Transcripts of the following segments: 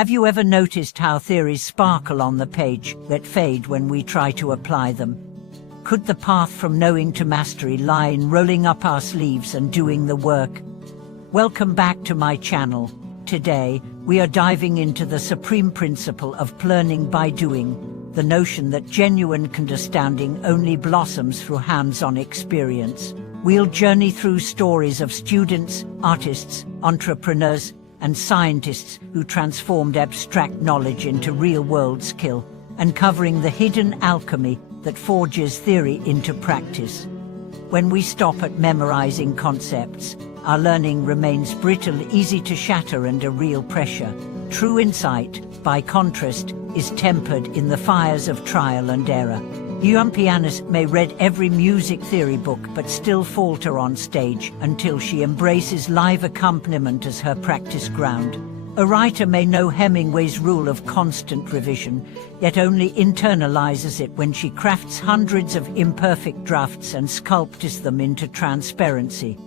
Have you ever noticed how theories sparkle on the page, but fade when we try to apply them? Could the path from knowing to mastery lie in rolling up our sleeves and doing the work? Welcome back to my channel. Today, we are diving into the supreme principle of learning by doing, the notion that genuine understanding only blossoms through hands-on experience. We'll journey through stories of students, artists, entrepreneurs, and scientists who transformed abstract knowledge into real-world skill, uncovering the hidden alchemy that forges theory into practice. When we stop at memorizing concepts, our learning remains brittle, easy to shatter under real pressure. True insight, by contrast, is tempered in the fires of trial and error. Young pianist may read every music theory book but still falter on stage until she embraces live accompaniment as her practice ground. A writer may know Hemingway's rule of constant revision, yet only internalizes it when she crafts hundreds of imperfect drafts and sculpts them into transparency.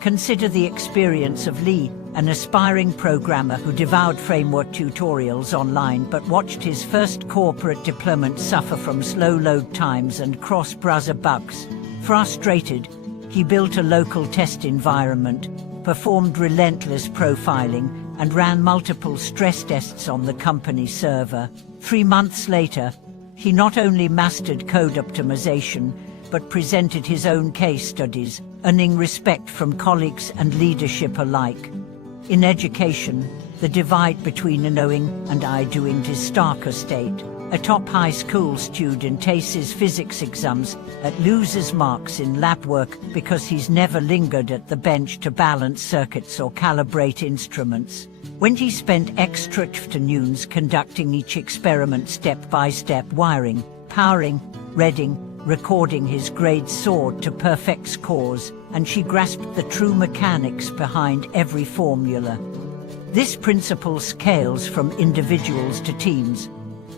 Consider the experience of Lee, an aspiring programmer who devoured framework tutorials online but watched his first corporate deployment suffer from slow load times and cross-browser bugs. Frustrated, he built a local test environment, performed relentless profiling, and ran multiple stress tests on the company server. 3 months later, he not only mastered code optimization, but presented his own case studies, earning respect from colleagues and leadership alike. In education, the divide between a knowing and I doing is starker state. A top high school student aces physics exams but loses marks in lab work because he's never lingered at the bench to balance circuits or calibrate instruments. When he spent extra afternoons conducting each experiment step by step, wiring, powering, reading, recording, his grades soared to perfect scores, and she grasped the true mechanics behind every formula. This principle scales from individuals to teams.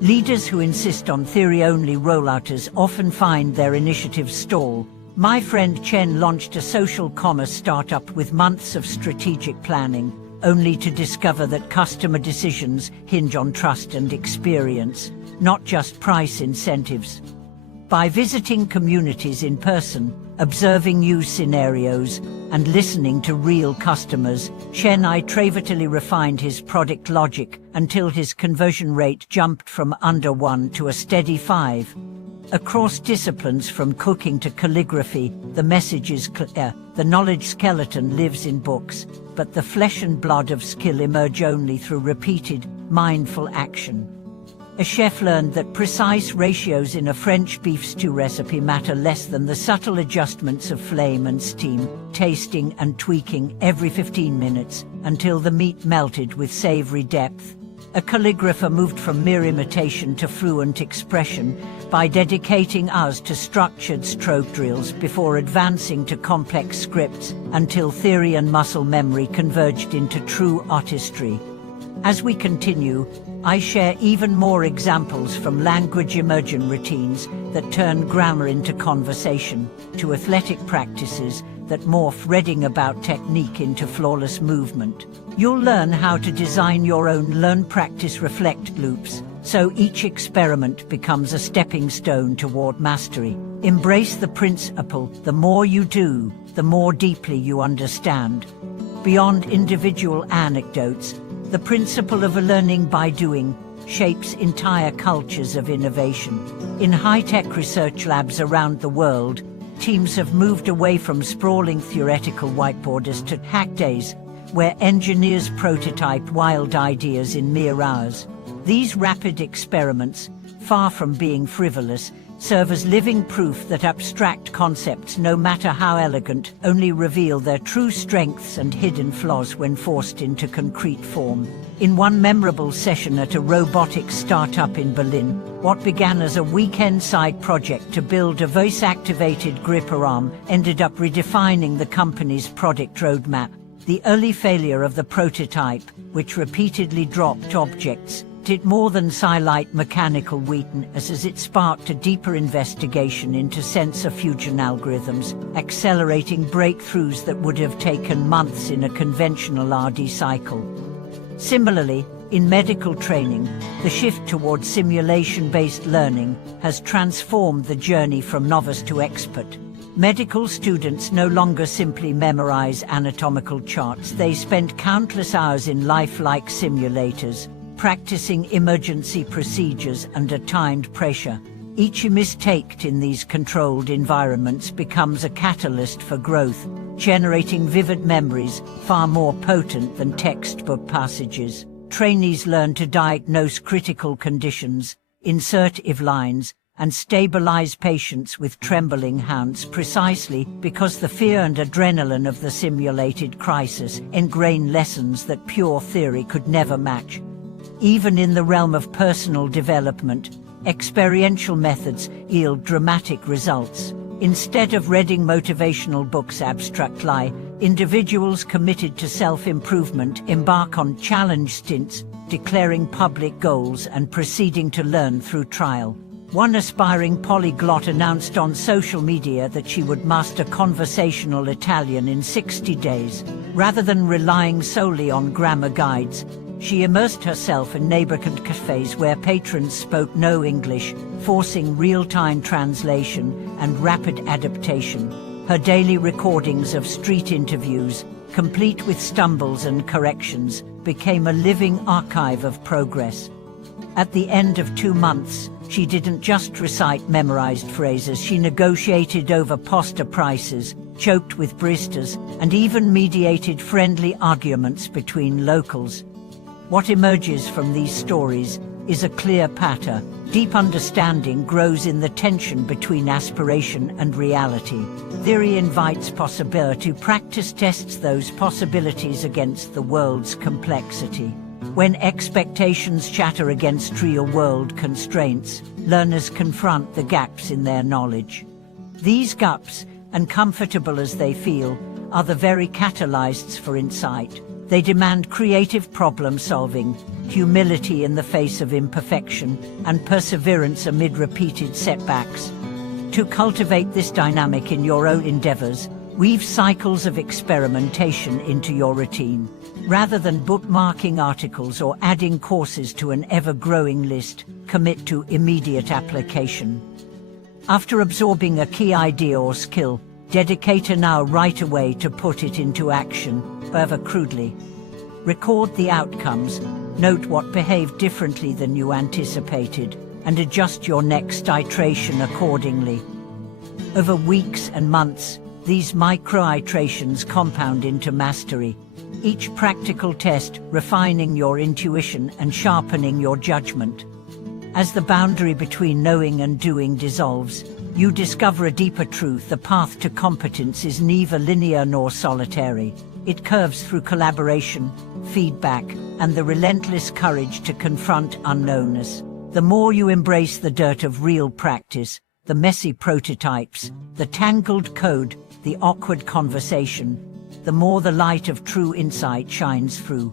Leaders who insist on theory-only rollouters often find their initiatives stall. My friend Chen launched a social commerce startup with months of strategic planning, only to discover that customer decisions hinge on trust and experience, not just price incentives. By visiting communities in person, observing new scenarios, and listening to real customers, Chen iteratively refined his product logic until his conversion rate jumped from under 1 to a steady 5. Across disciplines from cooking to calligraphy, the message is clear. The knowledge skeleton lives in books, but the flesh and blood of skill emerge only through repeated, mindful action. A chef learned that precise ratios in a French beef stew recipe matter less than the subtle adjustments of flame and steam, tasting and tweaking every 15 minutes until the meat melted with savory depth. A calligrapher moved from mere imitation to fluent expression by dedicating hours to structured stroke drills before advancing to complex scripts until theory and muscle memory converged into true artistry. As we continue, I share even more examples from language immersion routines that turn grammar into conversation, to athletic practices that morph reading about technique into flawless movement. You'll learn how to design your own learn-practice-reflect loops, so each experiment becomes a stepping stone toward mastery. Embrace the principle: the more you do, the more deeply you understand. Beyond individual anecdotes, the principle of learning by doing shapes entire cultures of innovation. In high-tech research labs around the world, teams have moved away from sprawling theoretical whiteboards to hack days, where engineers prototype wild ideas in mere hours. These rapid experiments, far from being frivolous, serve as living proof that abstract concepts, no matter how elegant, only reveal their true strengths and hidden flaws when forced into concrete form. In one memorable session at a robotics startup in Berlin, what began as a weekend side project to build a voice-activated gripper arm ended up redefining the company's product roadmap. The early failure of the prototype, which repeatedly dropped objects, did more than highlight mechanical weakness, as it sparked a deeper investigation into sensor fusion algorithms, accelerating breakthroughs that would have taken months in a conventional RD cycle. Similarly, In medical training, the shift towards simulation-based learning has transformed the journey from novice to expert. Medical students no longer simply memorize anatomical charts, they spend countless hours in lifelike simulators, practicing emergency procedures under timed pressure. Each mistake in these controlled environments becomes a catalyst for growth, generating vivid memories far more potent than textbook passages. Trainees learn to diagnose critical conditions, insert if lines, and stabilize patients with trembling hands precisely because the fear and adrenaline of the simulated crisis ingrain lessons that pure theory could never match. Even in the realm of personal development, experiential methods yield dramatic results. Instead of reading motivational books abstractly, individuals committed to self-improvement embark on challenge stints, declaring public goals and proceeding to learn through trial. One aspiring polyglot announced on social media that she would master conversational Italian in 60 days. Rather than relying solely on grammar guides, she immersed herself in neighborhood cafes where patrons spoke no English, forcing real-time translation and rapid adaptation. Her daily recordings of street interviews, complete with stumbles and corrections, became a living archive of progress. At the end of 2 months, she didn't just recite memorized phrases, she negotiated over pasta prices, joked with baristas, and even mediated friendly arguments between locals. What emerges from these stories is a clear pattern. Deep understanding grows in the tension between aspiration and reality. Theory invites possibility, practice tests those possibilities against the world's complexity. When expectations chatter against real-world constraints, learners confront the gaps in their knowledge. These gaps, uncomfortable as they feel, are the very catalysts for insight. They demand creative problem-solving, humility in the face of imperfection, and perseverance amid repeated setbacks. To cultivate this dynamic in your own endeavors, weave cycles of experimentation into your routine. Rather than bookmarking articles or adding courses to an ever-growing list, commit to immediate application. After absorbing a key idea or skill, dedicate an hour right away to put it into action, however crudely. Record the outcomes, note what behaved differently than you anticipated, and adjust your next iteration accordingly. Over weeks and months, these micro-iterations compound into mastery, each practical test refining your intuition and sharpening your judgment. As the boundary between knowing and doing dissolves, you discover a deeper truth: the path to competence is neither linear nor solitary. It curves through collaboration, feedback, and the relentless courage to confront unknownness. The more you embrace the dirt of real practice, the messy prototypes, the tangled code, the awkward conversation, the more the light of true insight shines through.